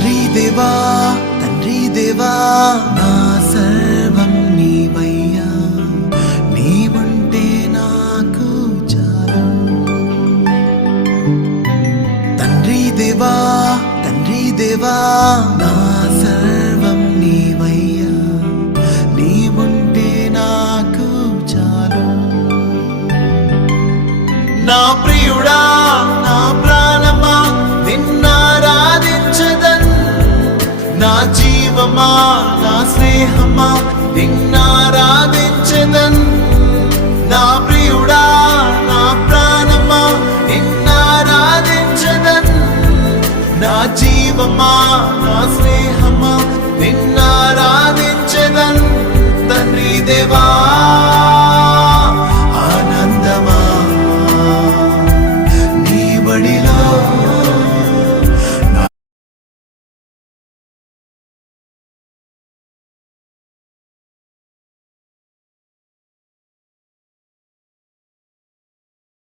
తండ్రి దేవా నా సర్వం నీవయ్యా, నీవుంటే నాకు చాలు. తండ్రి దేవా నా సర్వం నీవయ్యా, నీవుంటే నాకు చాలు. నా ప్రియుడా నా ప్రాణమా నిన్నారాధించదన్, నా జీవమా నా స్నేహమా నిన్నారాధించదన్. నా ప్రియుడా నా ప్రాణమా నిన్నారాధించదన్, నా జీవమా నా స్నేహమా నిన్నారాధించదన్. తండ్రి దేవా